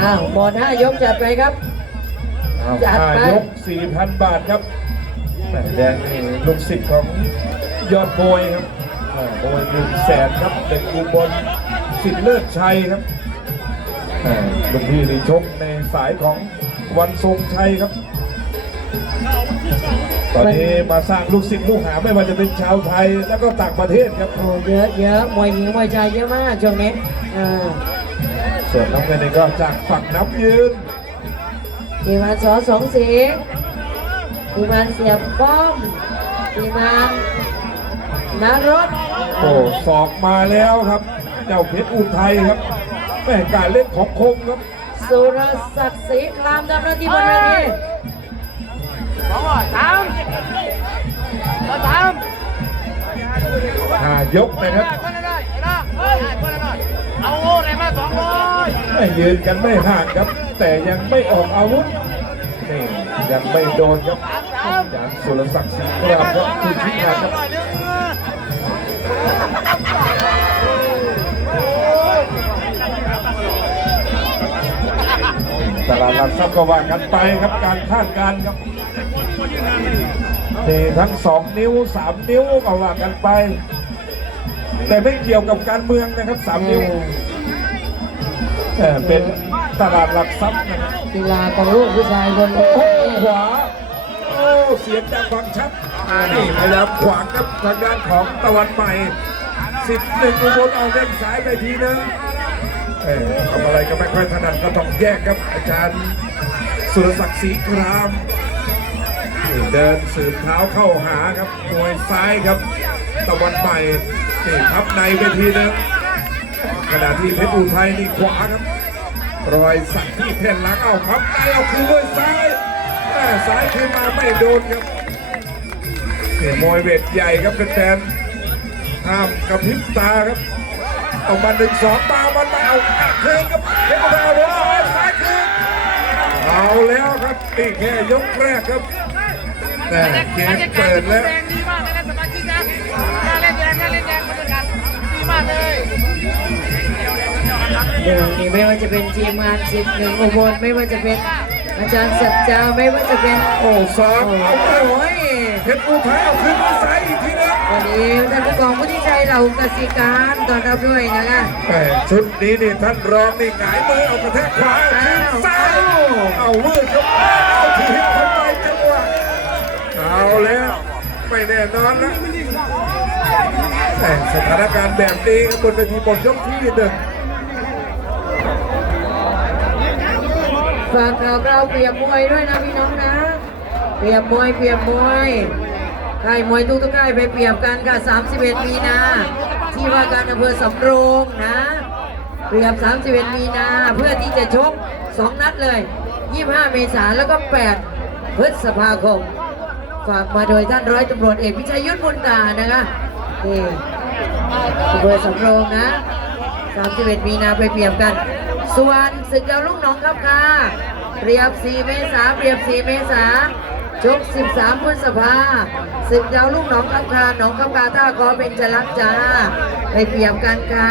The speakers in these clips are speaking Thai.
อ้าวหมดห้ายกจัดไปครับเอาจัดห้าไปยกสี่พันบาทครับแหม่แดงนี่ลูกศิษย์ของยอดโบยครับแหม่โบยหนึ่งแสนครับเด็กอุบลสิทธิเลิศชัยครับแหม่ลูกพี่นี่ชกในสายของวันทรงชัยครับ ตอนนี้มาสร้างลูกศิษย์ลูกหาไม่ว่าจะเป็นชาวไทยแล้วก็ต่างประเทศครับ โอ้เยอะเยอะมวยหญิงมวยชายเยอะมากช่วงนี้อ่า ส่วนน้องเงินนี่ก็จากฝั่งน้ำยืนทีมงานสอสองสีทีมงานเสียบป้อมทีมงานนารถโอ้สอกมาแล้วครับ เจ้าเพชรอุทัยครับแม่การเล่นของคมครับสุรศักดิ์ศรีครามทำหน้าที่บนเวทีห้ายกนะครับ เอาโง่ไหนมาสองร้อยไม่ยืนกันไม่ห่างครับ แต่ยังไม่ออกอาวุธนี่ยังไม่โดนครับจากสุรศักดิ์ศรีครามครับคุณชิคาครับตลาดหลักทรัพย์ก็ว่ากันไปครับการคาดการณ์ครับนี่ทั้งสองนิ้วสามนิ้วก็ว่ากันไป แต่ไม่เกี่ยวกับการเมืองนะครับสามนิ้วเออเป็นตลาดหลักทรัพย์นะครับกีฬาของลูกผู้ชายบนเวโอ้ทีขวาโอ้เสียงดังฟังชัดนี่พยายามขวางครับทางด้านของตะวันใหม่สิบหนึ่งอุบลเอาเด้งซ้ายไปทีนึงเออทำอะไรก็ไม่ค่อยถนัดก็ต้องแยกครับ อาจารย์สุรศักดิ์ศรีครามนี่เดินสืบเท้าเข้าหาครับมวยซ้ายครับ ตะวันใหม่นี่ทับในไปทีนึงขณะที่เพชรอุทัยนี่ขวาครับ รอยสักที่แผ่นหลังเอาครับได้เอาคืนด้วยซ้ายแม่ซ้ายคืนมาไม่โดนครับเนี่ยมวยเวทใหญ่ครับเป็นแฟนห้ามกระพริบตาครับเอามาหนึ่งสองมามันมาเอาคืนครับเพชรดาวโดนซ้ายซ้ายคืนเอาแล้วครับนี่แค่ยกแรกครับแต่เกมเปิดแล้วากเลยเดี๋ยวนี้ไม่ว่าจะเป็นทีมงานสิบหนึ่งอุบลไม่ว่าจะเป็นอาจารย์สัจจาไม่ว่าจะเป็นโอ้สองเอาโอ้แล้วโหเพชรอุทัยเอาคืนด้วยซ้ายอีกทีนึงวันนี้ท่านผู้กองผู้ที่ใจเรากสิการตอนรับด้วยนะคะแม่ชุดนี้นี่ท่านรองนี่หงายมือเอากระแทกขวาเอาคืนซ้ายเอาวืดครับเอาทีบทำไมจังหวะเอาแล้วไม่แน่นอนนะ แม่สถานการณ์แบบนี้บนเวทีบนยกที่หนึ่งฝากข่าเราเปรียบมวยด้วยนะพี่น้องนะ เปรียบมวยเปรียบมวยค่ายมวยทุกทุกๆค่ายไปเปรียบกันค่ะ 31 มีนา ที่ว่าการอำเภอสำโรงนะ เปรียบ 31 มีนา เพื่อที่จะชก 2 นัดเลย 25 เมษายนแล้วก็ 8 พฤษภาคม ฝากมาโดยท่านร้อยตำรวจเอกพิชัยยุทธบุญตานะคะ นี่อำเภอสำโรงนะ31มีนาไปเปรียบกัน ส่วนศึกดาวลูกหน้องครับค่ะเปรียบ 4 เมษาเปรียบ 4 เมษาชก 13พฤษภาศึกดาวลูกหน้องครับค่ะหนองครับกาท่าคอเป็นจรักจ้าไปเปรียบกันค่ะ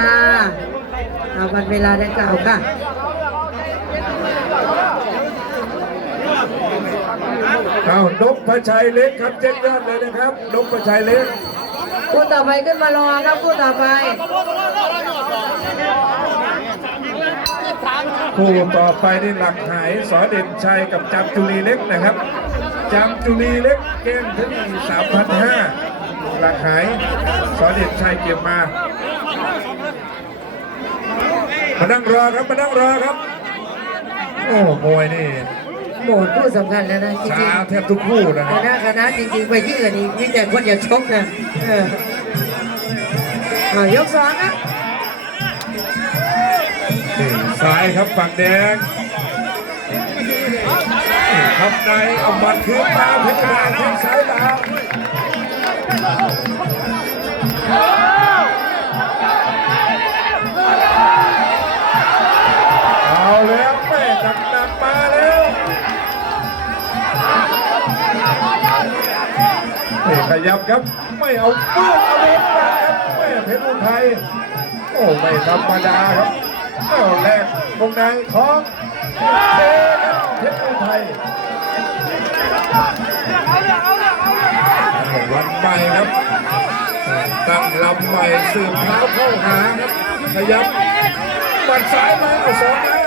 เอาวันเวลาดังกล่าวค่ะเอานกพระชัยเล็กครับเจ๊งยอดเลยนะครับนกพระชัยเล็ก คู่ต่อไปขึ้นมารอครับคู่ต่อไปคู่ต่อไปนี่หลักหายสอเด่นชัยกับจำจุลีเล็กนะครับจำจุลีเล็กเกมถึงสามพันห้าหลักหายสอเด่นชัยเก็บมามานั่งรอครับมานั่งรอครับ โอ้มวยนี่ หมดคู่สำคัญแล้วนะจริช้างแทบทุกคู่นะๆคครับณะคณะจริงๆ ไปที่อื่นอีกมีแต่คนอยากชกนะเอออ่ายกสองนะนี่ซ้ายครับฝั่งแดงนี่ครับในเอาบัตรคืนมาเพชรดาแทงซ้ายตาม ยับครับ ไม่เอาเปื้อนเอาเล็กมาครับแม่เพชรอุทัยโอ้ไม่ธรรมดาครับเอาแรกวงในของเทครับเพชรอุทัยวันใหม่ครับตั้งลำใหม่สืบเท้าเข้าหาครับขยับบัดซ้ายมาเอาสองมา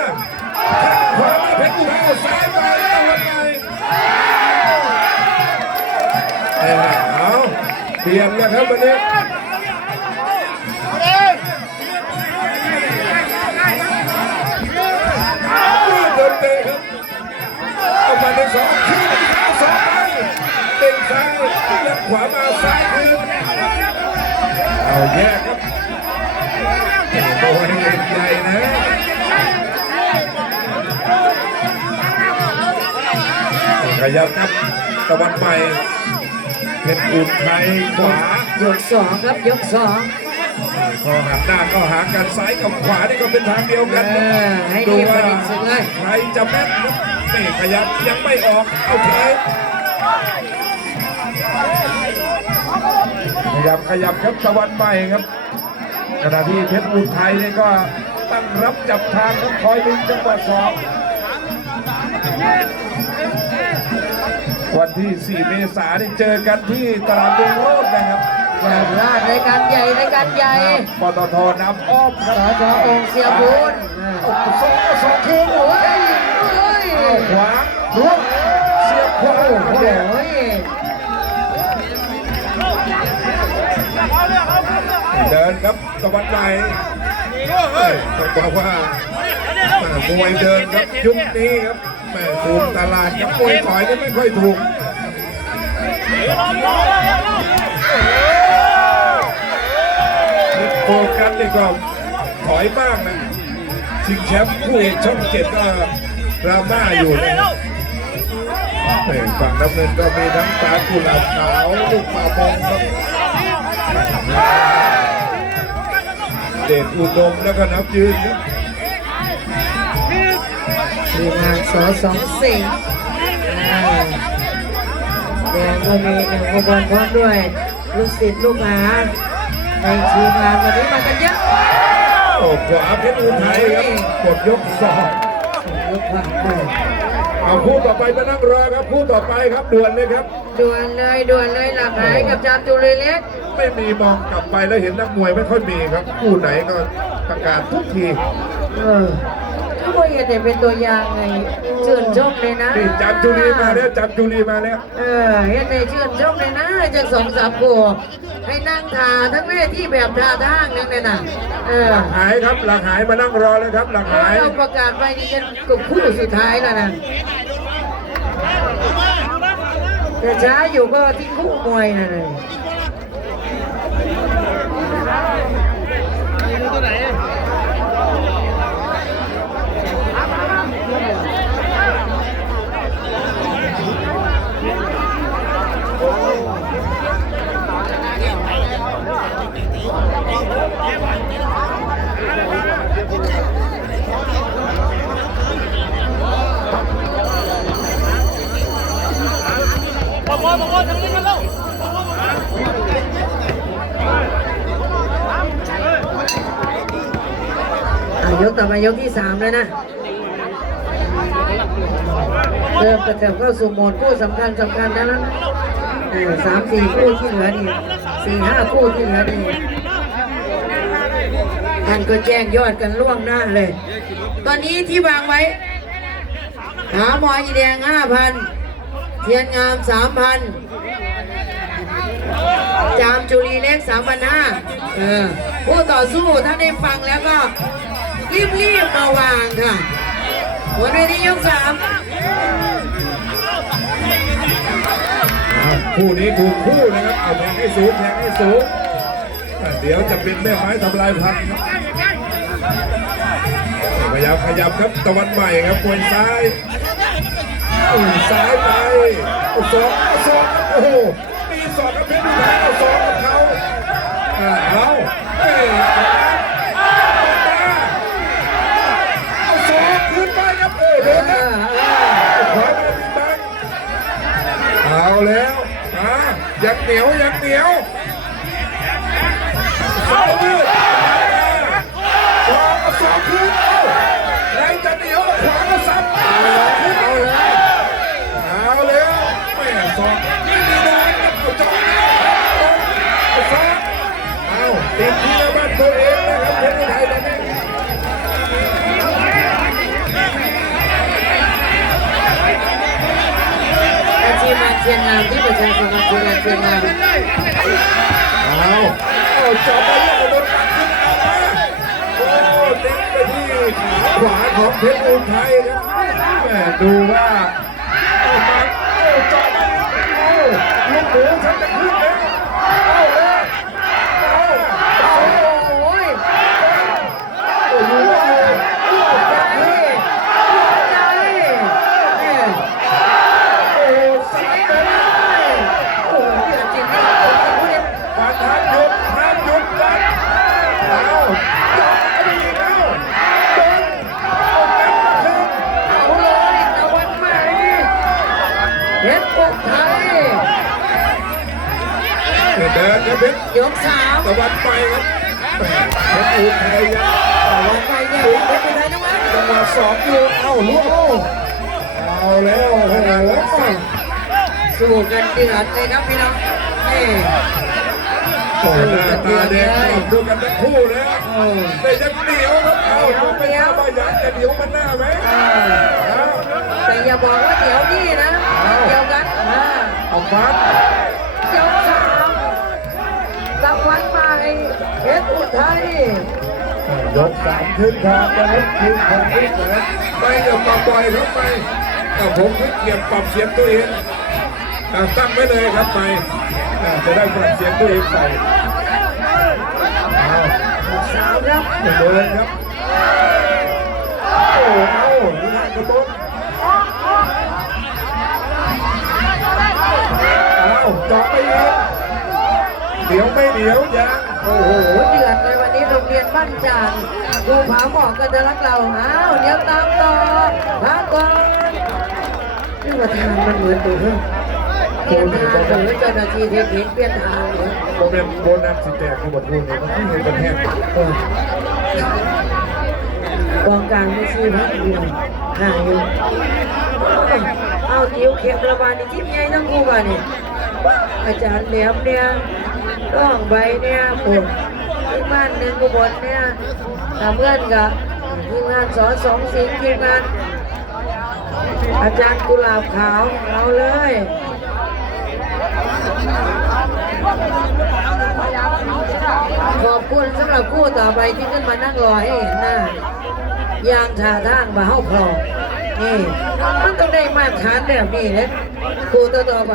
ขวามาเพชรอุทัยเอาซ้ายมาแล้ววันใหม่เอ้ย เอาเปลี่ยนนะครับวันนี้เดินเตะครับเอาไปในสองขึ้นขาสองไปเป็นซ้ายยัดขวามาซ้ายคืนเอาแยกครับโอ้ยเล่นใหญ่นะขยับครับตะวันใหม่ เพชรอุ่นไทยขวายกสองครับยกสองพอหันหน้าก็หากันซ้ายกับขวานี่ก็เป็นทางเดียวกันนะเออให้ดูดีประว่าดิษฐ์สุดเลยใครจะแม่นครับนี่ขยับยังไม่ออกเอาเทขยับขยับครับตะวันใหม่ครับขณะที่เพชรอุทัยนี่ก็ตั้งรับจับทางครับคอยดึงจังหวะสอง วันที่ 4 เมษายนนี่เจอกันที่ตลาดดงโรดนะครับอย่าพลาดรายการใหญ่รายการใหญ่ปตทน้ำอ้อมคสรับจองค์เสียบุญโอ้โหสองสองคืนโอ้โอ้ยยโอ้ยเอาขวาล้วงเสียบขวาโอ้ครับโหเนี่ยเดินครับตะวันใหม่เอ้ยต้องบอกว่าแม่มวยเดินครับยุคนี้ครับ แม่ถูกตลาดครับมวยต่อยก็ไม่ค่อยถูกโฟกัสนี่ก็ถอยมากนะชิงแชมป์คู่เอกช่องเจ็ดก็ดราม่าอยู่นะแม่ฝั่งน้ำเงินก็มีทั้งตากุหลาบขาวลูกป่ามงครับเดชอุดมแล้วก็นับยืนครับ ทีมงานสอสองสิงแดงก็มีหนึ่งขบวนพร้อมด้วย ลูกศิษย์ลูกหาในทีมงานวันนี้มากันเยอะโอ้ขวาเพชรอุทัยครับกดยกสองยกผ่านไปเอาคู่ต่อไปมานั่งรอครับคู่ต่อไปครับด่วนเลยครับด่วนเลยด่วนเลยหลักหายกับจามจุลีเล็ก ไม่มีมองกลับไปแล้วเห็นนักมวยไม่ค่อยมีครับคู่ไหนก็ประกาศทุกทีเออ ทุกคนเห็นแต่เป็นตัวอย่างไงชื่นชมเลยนะนี่จันจุลีมาแล้วจันจุลีมาแล้วเออเห็นในชื่นชมเลยนะจากสองสามคู่ให้นั่งทาทั้งเวทีแบบทาทางนึงเลยนะเออหายครับหลักหายมานั่งรอเลยครับ หลักหายเราประกาศไปนี่จะกับคู่สุดท้ายแล้วนะแต่ช้าอยู่ก็ทิ้งคู่มวยนะเลย ยกต่อมายกที่สามแล้วนะ เริ่มกระเถิบเข้าสู่โหมดคู่สำคัญสำคัญแล้วนะสามสี่คู่ที่เหลือนี่สี่ห้าคู่ที่เหลือนี่ท่านก็แจ้งยอดกันล่วงหน้าเลย ตอนนี้ที่วางไว้ หาหมออีแดงห้าพัน เทียนงามสามพันจามจุลีเล็กสามพันห้าเออผู้ต่อสู้ถ้าได้ฟังแล้วก็รีบๆมาวางค่ะหัวในที่ยกสามคู่นี้ถูกคู่นะครับเอาแทงให้สูงแทงให้สูงอ่เดี๋ยวจะเป็นแม่ไม้ทำลายพันพยายามขยับครับตะวันใหม่ครับมวยซ้าย อุ้ยซ้ายไปสองสองโอ้โหมีสองกับเพชรอุทัยเอาสองกับเขาอ่าเขาเอ้ยเอาสองขึ้นไปครับโอ้โดนนะขวามาดีบังเอาแล้วอ่ายังเหนียวยังเหนียว ตัวเองนะครับเพชรไทยตอนนี้อาชีพมาเชียงงามที่ประชาชนมาเชียงงานเชียงงานเอาเอาจับไปยังโดนตัดขึ้นเอามาโอ้เด็กไปที่ขาขวาของเพชรอุทัยครับแหมดูว่าโอ้จับไปโอ้ลูกหมูฉันจะขึ้นแล้ว สู้กันเดือดเลยครับพี่น้องนี่โอ้หน้าตาแดงกล่ำดูกันทั้งคู่แล้วโอ้แต่ยังเหนียวครับเอ้าดูไม่ทราบว่าอยากจะเหนียวมันหน้าไหมอ่าเอาแต่อย่าบอกว่าเดี๋ยวนี่นะเดียวกันนะเอาฟัดยกสามตะวันใหม่เพชรอุทัยยกสามขึ้นทางนะครับขึ้นของขึ้นนะไม่จะมาปล่อยครับไปแต่ผมให้เกียรติปรับเสียงตัวเองอะ ตั้งไว้เลยครับไปอะจะได้ปรับเสียงตัวเองไปเอาสามครับเดินครับ โอ้เอานี่ฮะกระตุ้นเอาเจาะไปอีกเดี๋ยวไม่เดี๋ยวยังโอ้โหเดือดเลยวันนี้โรงเรียนบ้านจานดูผาหมอกกันจะรักเราอ้าวเดี๋ยวตามต่อพักก่อนนี่ว่าทางมันเหมือนตัวเพื่อน เปลี่ยนทางผมก็เจ้าหน้าที่เทคนิคเปลี่ยนทางเลยโมเมนต์โบนัสสิแตกคือบทพูดเนี่ยมันไม่เป็นแห้งเออกองกลางไม่ซื้อพักเดียวห่างอยู่เอาจิ้วเข็มระบาดในทิพย์ใหญ่ทั้งคู่บ้านนี่ยอาจารย์แหลมเนี่ยร่องใบเนี่ยผมที่บ้านหนึ่งกบลเนี่ยทำเพื่อนกับทีมงานสอนสองสิงทีมงานอาจารย์กุหลาบขาวเอาเลย ขอบ คุณสำหรับคู่ต่อไปที่ขึ้นมานั่งรอให้เห็นหน้ายางท่าทางมาเข้าคลองนี่มันต้องได้มาตรฐานแบบนี้นะคู่ต่อต่อไป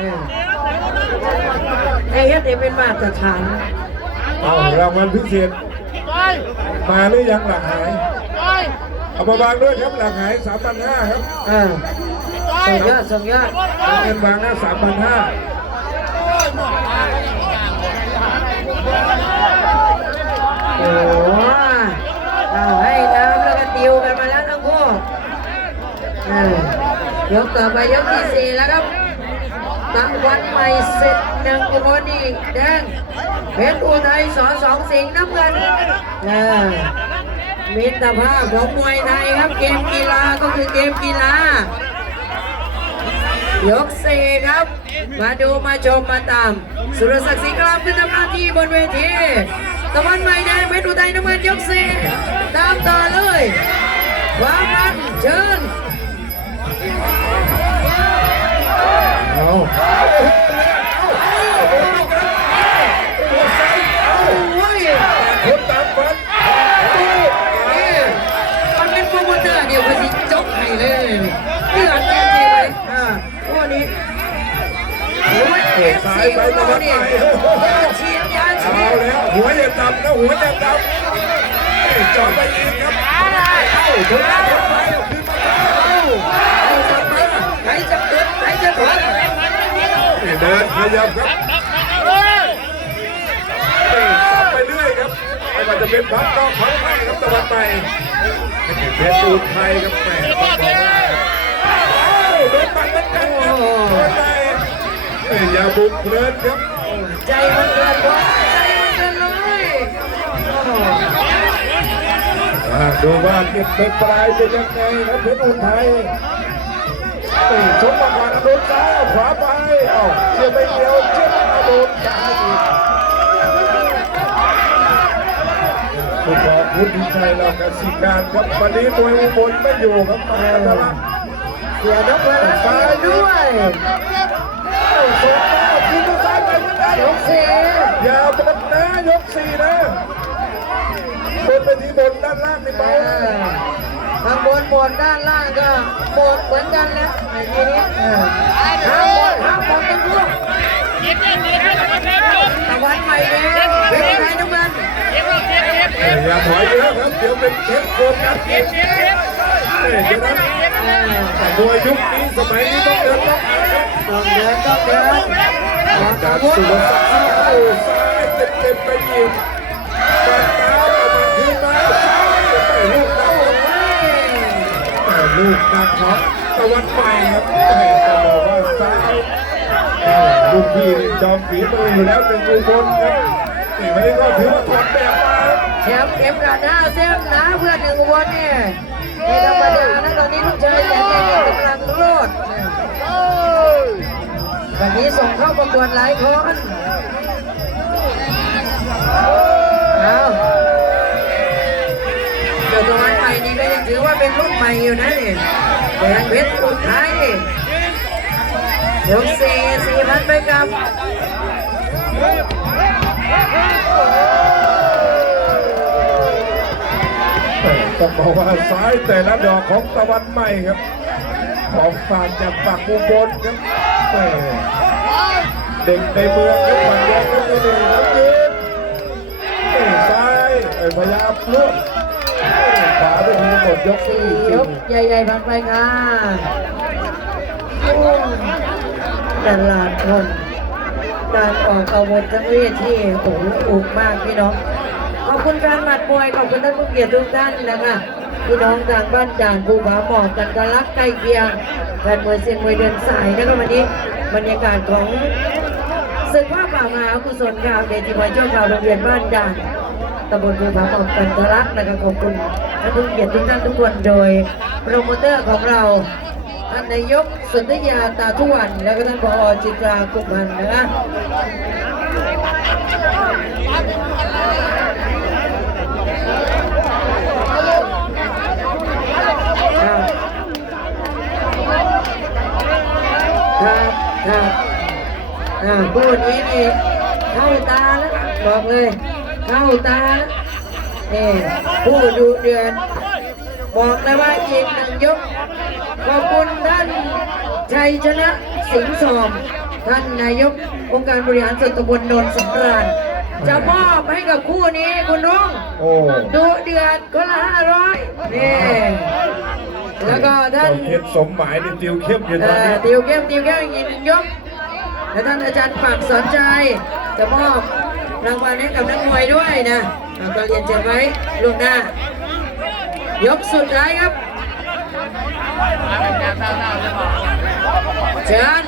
นี่ไอ้เฮ็ดให้เป็นมาตรฐานเอารางวัลพิเศษมาหรือยังหลักหาย เอามาวางด้วยครับหลักหายสามพันห้าครับเออส่งยอดส่งยอดเอาเงินวางนะสามพันห้า โอ้เอาให้น้ำแล้วก็ติวกันมาแล้วทั้งคู่ยกต่อไปยกที่สี่แล้วครับตะวันใหม่เสร็จหนึ่งอุบลอีกแดงเพชรอุทัยสอสองสิงห์น้ำเงินมิตรภาพของมวยไทยครับเกมกีฬาก็คือเกมกีฬายกสี่ครับ มาดูมาชมมาตาม สุรศักดิ์ศรีกลามขึ้นทำหน้าที่บนเวที ตะวันใหม่แดงเพชรอุทัยน้ำเงินยกสี่ตามต่อเลยวามมันเชิญเอาโอ้ยคนตามฝันเนี่ยมันเป็นโปรโมเตอเดียวกันที่จบให้เลยเดือดจริงๆเลยอ่าวันนี้โอ้ยเอฟซีของเราเนี่ยยาฉีดยาเอาฉีด ดำแล้วหัวอย่าดนะหัวอย่าดำจอดไปอีกครับเอาชนะชนะเอาขึ้นมาเอาเอาจับมาใครจะเกิดใครจะถอนนี่เดินขยับครับสับไปเรื่อยครับไม่ว่าจะเป็นพักนอกพักในครับตะวันไปเพชรอูไทยครับแหม่ต้องบอกว่าโดนปัดเหมือนกันครับตะวันไปอย่าบุกเพลินครับใจมันเกินร้ ดูว่าเก็บเป็นปลายเป็นยังไงครับเพชรอุทัยนี่ชกมาก่อนโดนซ้ายเอาขวาไปเอ้าเสียบไปเดียวเจ็บเอาโดนซ้ายอีกคุณหมอพุทธิชัยเรากสิการครับวันนี้มวยอุบลไม่อยู่ครับมาตลาดเสียนักเลาซ้ายด้วยสองหน้าทีมซ้ายไปเหมือนกันยกสี่อย่าบดนะยกสี่นะ บนไปที่บนด้านล่างนี่เบาอข้างบนหมดด้านล่างก็หมดเหมือนกันแล้วไอ้ทีนี้เออห้ามหมดห้ามหมดกันทุกเจ็บเจ็บเจ็บเจ็บเจ็บเจ็บตะวันใหม่แดงเป็นไงน้ำเงินเจ็บเจ็บเจ็บเอ้ยอย่าถอยเยอะครับเดี๋ยวเป็นเทปโกนกันเอ้ยเจ็บเจ็บเดี๋ยวนะเออแต่มวยยุคนี้สมัยนี้ต้องเดินต้องเอาครับต้องเดินต้องเดินออกกาอารวุธสุรศักดิ์ศรีโอ้ซ้ายเต็มๆไปยิง ลูกนักของตะวันใหม่ครับแต่จะบอกว่าซ้ายลูกพี่จอมฝีมืออยู่แล้วหนึ่งอุบลครับนี่วันนี้ก็ถือว่าถอดแบบมาแชมป์เข็มขัดห้าเส้นนะเพื่อนหนึ่งอุบลเนี่ยไม่ธรรมดานะตอนนี้ลูกชายแสนแก่กำลังโลดวันนี้ส่งเข้าประกวดหลายคนเอา ก็ยังถือว่าเป็นรุ่นใหม่อยู่นะเนี่ยแดงเพชรอุทัยยกสี่สี่พันไปกับต้องบอกว่าซ้ายแต่ละดอกของตะวันใหม่ครับ ของฝากจากปากอุบลครับแต่เด็กในเมืองครับฝั่งแดงครับนี่นี่ครับยืนซ้ายเอ้ยพยายามลวกขวาไปที หมดยกที่ยกใหญ่ๆผ่านไปค่ะตลาดคนการออกอาวุธทั้งเวทีโอ้โหอุกมากพี่น้อง ขอบคุณการหมัดมวยขอบคุณท่านผู้เกียรติทุกท่านนะคะพี่น้องทางบ้านจานภูผาหมอกกันกะลักใกล้เคียงแฟนมวยเซียนมวยเดินสายนะคะวันนี้บรรยากาศของศึกว่าป่ามหากุศลข่าวเดจิมวยเจ้าข่าวโรงเรียนบ้านจาน ตำบลภูผาหมอกกันกะลักนะคะขอบคุณท่านผู้เกียรติทุกท่านทุกคนโดยโปรโมเตอร์ของเราท่านนายกสุนทยาตาทุวัน แล้วก็ท่านผอจิตรากุมพันธ์นะคะครับครับครับอ่าพูดนี้นี่เข้าตาแล้วบอกเลย เข้าตาแล้วนี่ผู้ดูเดือน บอกเลยว่าอีกหนึ่งยก ขอบคุณท่านชัยชนะสิงห์สอม ท่านนายกองค์การบริหารส่วนตำบลโนนสำราญจะมอบให้กับคู่นี้คุณรุ่งโอ้ดูเดือดคนละห้าร้อยนี่แล้วก็ท่านเจ้เพชรสมหมายนี่ติวเข้มอยู่ตเอ่อนอนี้ติวเข้มติวเข้มอีกหนึ่งยกและท่านอาจารย์ปากสอนใจ จะมอบ รางวัลให้กับนักมวยด้วยนะเราก็เรียนเชิญไว้ล่วงหน้า ยกสุดท้ายครับเชิญ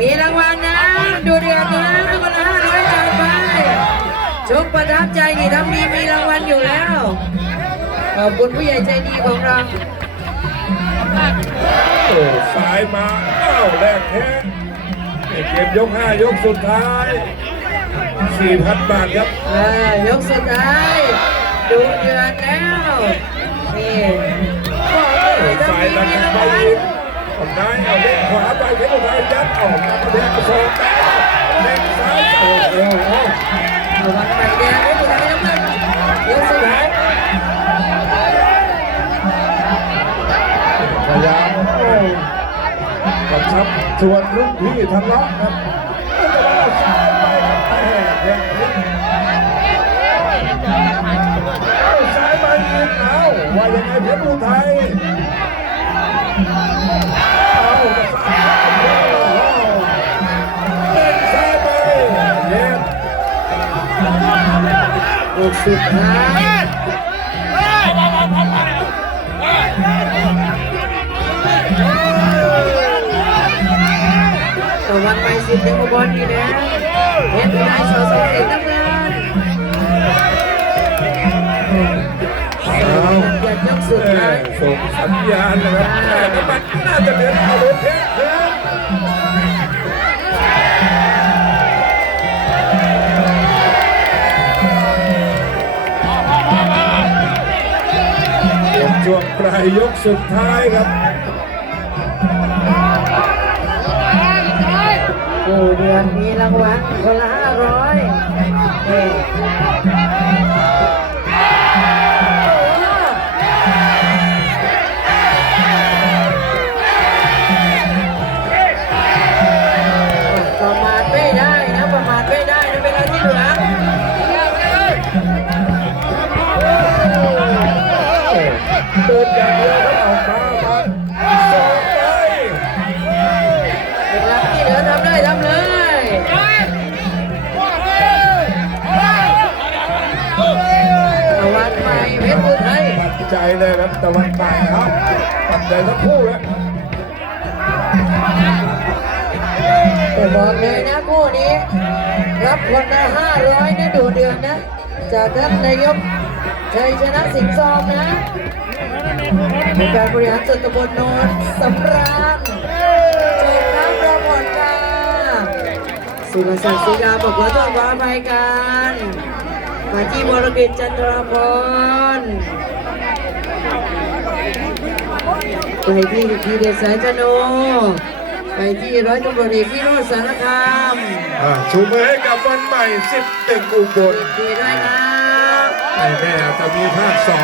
มีรางวัลนะ ดูเดือดนะคนละห้าร้อยจัดไปชกประทับใจนี่ทำดีมีรางวัลอยู่แล้ว ขอบคุณผู้ใหญ่ใจดีของเราโอ้ซ้ายมาเอ้าแรกแท้เกมยกห้ายกสุดท้าย 4,000 บาทครับเออยกสุดท้ายดูเดือดแล้ว นี่บอกเลยทำซ้ายดีดันมีรางไปวัลอีกเอาได้เอาเล่นขวาไปเพชรอุทัยยัดออกมาเล่นสองเล่นซ้ายโอ้โหรางวัลใหม่แดงไม่เป็นไรน้ำเงินยกสุดท้ายพยายามโอ้กระชับชวนลูกพี่ทะเลาะครับ ยังไงเพชรอุทัยเอาจะซ้ายเล่นซ้ายไปเย็นยกสุดท้ายตะวันไปสิบเด็กบอลนี่นะเห็นไม่ได้สอสอเอกน้ำเงิน เดือดยกสุดท้ายส่งสัญญาณนะครับแต่มันน่าจะเป็นอาวุธเพชรครับเช่วงปลายยกสุดท้ายครับผู้เดือนมีรางวัลคนละห้าร้อย ครับตะวันตกครับปัดใจทั้งคู่แล้วแต่บอกเลยนะคู่นี้ รับคนละห้าร้อยนะดูเดือนนะ จากท่านนายกชัยชนะสิงห์ซอมนะองค์การบริหารส่วนตำบลโนนสำราญจบน้ำประมวลกาสุรศักดิ์ศรีดาบอกว่าต้องขออภัยกันมาที่บรกิจจันทรพร ไปที่ทีเดชสายจโน ไปที่ร้อยตำรวจเอกวิโรจน์สารคามอ่าชูมือให้กับวันใหม่สิบตึงอุบลดีด้วยครับไม่แน่อาจจะมีภาคสอง